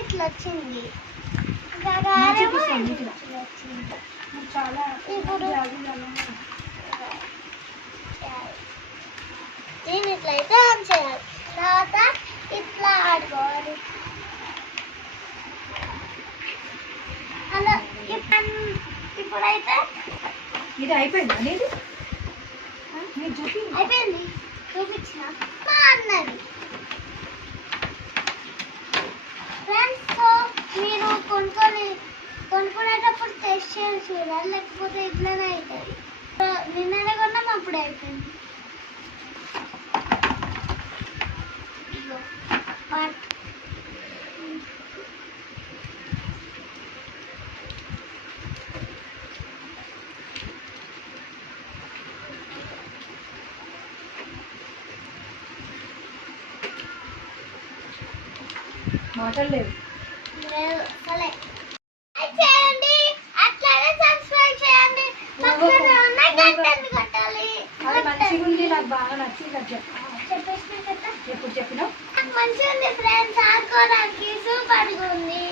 ఇట్లా వచ్చింది, ఇప్పుడు దీని ఇట్లయితే ఆన్ చేయాలి. తర్వాత ఇట్లా ఆడుకోవాలి. అలా ఇప్పుడైతే ఇది అయిపోయింది అనేది అయిపోయింది, చూపించిన అన్నది. ఫ్రెండ్స్, సో మీరు కొనుక్కునేటప్పుడు టెస్ట్ చేయాలి చూడాలి, లేకపోతే ఇట్లనే అవుతుంది. నిన్ననే కొన్నాం, అప్పుడే అయిపోయింది. మాటలు లేవు. సరే, చేయండి, అట్లానే సబ్స్క్రైబ్ చేయండి, పక్కనే ఉన్న గంటని కొట్టాలి. అది మంచిగా ఉంది, నాకు బాగా నచ్చింది. అది చెప్పేసిన కదా, ఎప్పుడు చెప్పినావు? మంచిగా ఉంది ఫ్రెండ్స్, ఆడుకోవడానికి సూపర్గా ఉంది.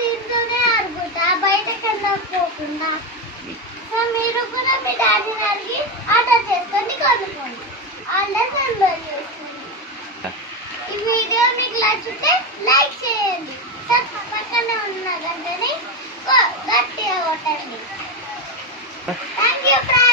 దీంతోనే ఆడుకుంటా, బయటకి వెళ్ళకపోకుండా. సో మీరు కూడా మీ డాడీని అడిగి ఆర్డర్ చేసుకొని కొనుక్కోండి. ఆర్డర్ ఎంజాయ్ చేసుకోండి. ఈ వీడియో మీకు నచ్చితే లైక్ చేయండి, పక్కనే ఉన్న గంటని గట్టిగా కొట్టండి. Thank you friends.